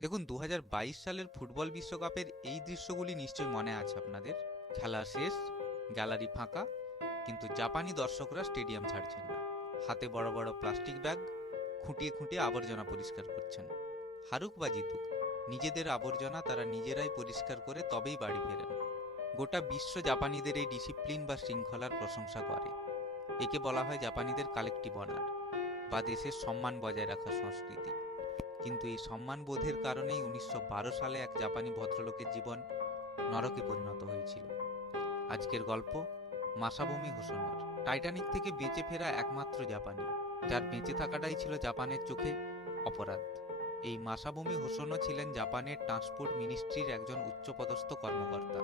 দেখুন দু হাজার বাইশ সালের ফুটবল বিশ্বকাপের এই দৃশ্যগুলি নিশ্চয়ই মনে আছে আপনাদের। খেলা শেষ, গ্যালারি ফাঁকা, কিন্তু জাপানি দর্শকরা স্টেডিয়াম ছাড়ছেন না। হাতে বড় বড় প্লাস্টিক ব্যাগ, খুঁটিয়ে খুঁটিয়ে আবর্জনা পরিষ্কার করছেন। হারুক বা জিতুক, নিজেদের আবর্জনা তারা নিজেরাই পরিষ্কার করে তবেই বাড়ি ফেরেন। গোটা বিশ্ব জাপানিদের এই ডিসিপ্লিন বা শৃঙ্খলার প্রশংসা করে। একে বলা হয় জাপানিদের কালেকটিভ অনার বা দেশের সম্মান বজায় রাখার সংস্কৃতি। কিন্তু এই সম্মান বোধের কারণেই উনিশশো বারো সালে এক জাপানি ভদ্রলোকের জীবন নরকে পরিণত হয়েছিল। আজকের গল্প, মাসাবমি হোসনোর। টাইটানিক থেকে বেঁচে ফেরা একমাত্র জাপানি। যার বেঁচে থাকাটাই ছিল জাপানের চোখে অপরাধ। এই মাসাবমি হোসনো ছিলেন জাপানের ট্রান্সপোর্ট মিনিস্ট্রির একজন উচ্চপদস্থ কর্মকর্তা।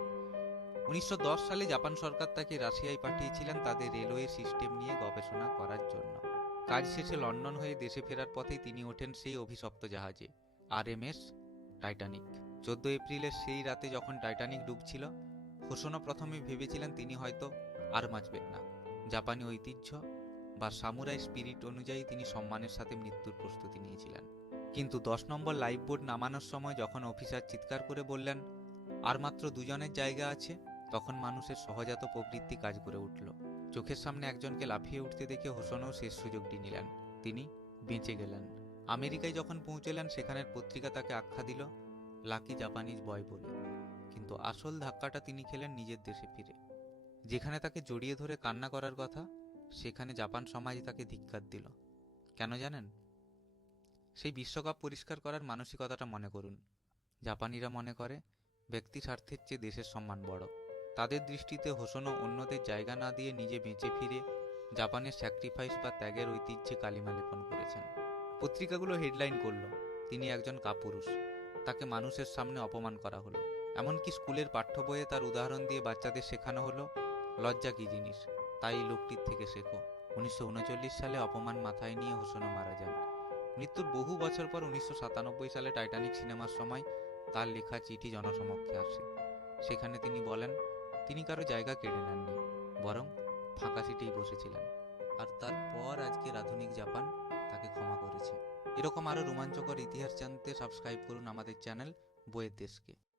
উনিশশো দশ সালে জাপান সরকার তাকে রাশিয়ায় পাঠিয়েছিলেন তাদের রেলওয়ে সিস্টেম নিয়ে গবেষণা করার জন্য। কাজ শেষে লন্ডন হয়ে দেশে ফেরার পথেই তিনি ওঠেন সেই অভিশপ্ত জাহাজে আর এম এস টাইটানিক। চোদ্দ এপ্রিলের সেই রাতে যখন টাইটানিক ডুবছিল হোসনো প্রথমে ভেবেছিলেন তিনি হয়তো আর বাঁচবেন না। জাপানি ঐতিহ্য বা সামুরাই স্পিরিট অনুযায়ী তিনি সম্মানের সাথে মৃত্যুর প্রস্তুতি নিয়েছিলেন। কিন্তু দশ নম্বর লাইফ বোর্ড নামানোর সময় যখন অফিসার চিৎকার করে বললেন, আর মাত্র দুজনের জায়গা আছে, তখন মানুষের সহজাত প্রবৃত্তি কাজ করে উঠল। চোখের সামনে একজনকে লাফিয়ে উঠতে দেখে হোসনও শেষ সুযোগটি নিলেন। তিনি বেঁচে গেলেন। আমেরিকায় যখন পৌঁছলেন, সেখানের পত্রিকা তাকে আখ্যা দিল, লাকি জাপানিজ বয় বলে। কিন্তু আসল ধাক্কাটা তিনি খেলেন নিজের দেশে ফিরে। যেখানে তাকে জড়িয়ে ধরে কান্না করার কথা, সেখানে জাপান সমাজ তাকে ধিক্কার দিল। কেন জানেন? সেই বিশ্বকাপ পরিষ্কার করার মানসিকতাটা মনে করুন। জাপানিরা মনে করে, ব্যক্তি স্বার্থের চেয়ে দেশের সম্মান বড়। তাদের দৃষ্টিতে হোসনো অন্যদের জায়গা না দিয়ে নিজে বেঁচে ফিরে জাপানের স্যাক্রিফাইস বা ত্যাগের ঐতিহ্যে কালিমা লেপন করেছেন। পত্রিকাগুলো হেডলাইন করল, তিনি একজন কাপুরুষ, তাকে মানুষের সামনে অপমান করা হলো। এমনকি স্কুলের পাঠ্য বইয়ে তার উদাহরণ দিয়ে বাচ্চাদের শেখানো হলো, লজ্জা কী জিনিস? তাই লোকটির থেকে শেখো। উনিশশো উনচল্লিশ সালে অপমান মাথায় নিয়ে হোসনো মারা যান। মৃত্যুর বহু বছর পর উনিশশো সাতানব্বই সালে টাইটানিক সিনেমার সময় তার লেখা চিঠি জনসমক্ষে আসে। সেখানে তিনি বলেন তিনি কারও জায়গা কেড়ে নেননি, বরং ফাঁকা সিটেই বসেছিলেন। আর তারপর আজকে আধুনিক জাপান তাকে ক্ষমা করেছে। এরকম আরও রোমাঞ্চকর ইতিহাস জানতে সাবস্ক্রাইব করুন আমাদের চ্যানেল বইয়ের দেশকে।